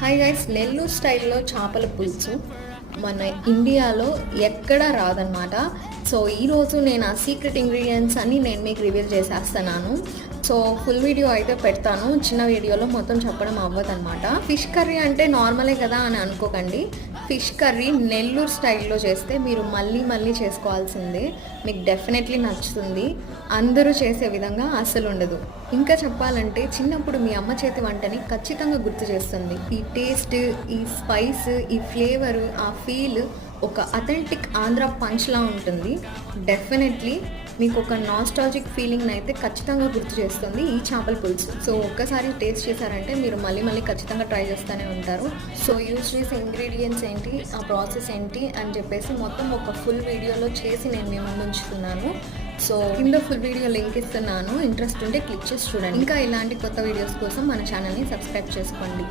Hi guys, Nellore స్టైల్లో చేపల పులుసు మన ఇండియాలో ఎక్కడా రాదనమాట. సో ఈరోజు నేను ఆ సీక్రెట్ ఇంగ్రీడియంట్స్ అన్నీ నేను మీకు రివీల్ చేసేస్తున్నాను. సో ఫుల్ వీడియో అయితే పెడతాను, చిన్న వీడియోలో మొత్తం చెప్పడం అవ్వదన్నమాట. ఫిష్ కర్రీ అంటే నార్మలే కదా అని అనుకోకండి. ఫిష్ కర్రీ నెల్లూరు స్టైల్లో చేస్తే మీరు మళ్ళీ మళ్ళీ చేసుకోవాల్సిందే. మీకు డెఫినెట్లీ నచ్చుతుంది. అందరూ చేసే విధంగా అస్సలు ఉండదు. ఇంకా చెప్పాలంటే చిన్నప్పుడు మీ అమ్మ చేతి వంటని ఖచ్చితంగా గుర్తు చేస్తుంది. ఈ టేస్ట్, ఈ స్పైస్, ఈ ఫ్లేవర్, ఆ ఫీల్ ఒక అథెంటిక్ ఆంధ్ర పంచ్లా ఉంటుంది. డెఫినెట్లీ మీకు ఒక నాస్టాలజిక్ ఫీలింగ్ అయితే ఖచ్చితంగా గుర్తు చేస్తుంది ఈ చేపల పులుసు. సో ఒక్కసారి టేస్ట్ చేశారంటే మీరు మళ్ళీ మళ్ళీ ఖచ్చితంగా ట్రై చేస్తూనే ఉంటారు. సో యూజ్ చేసే ఇంగ్రీడియంట్స్ ఏంటి, ఆ ప్రాసెస్ ఏంటి అని చెప్పేసి మొత్తం ఒక ఫుల్ వీడియోలో చేసి నేను మీ ముందు ఉంచుతున్నాను. సో కింద ఫుల్ వీడియో లింక్ ఇస్తున్నాను, ఇంట్రెస్ట్ ఉంటే క్లిక్ చేసి చూడండి. ఇంకా ఇలాంటి కొత్త వీడియోస్ కోసం మన ఛానల్ని సబ్స్క్రైబ్ చేసుకోండి.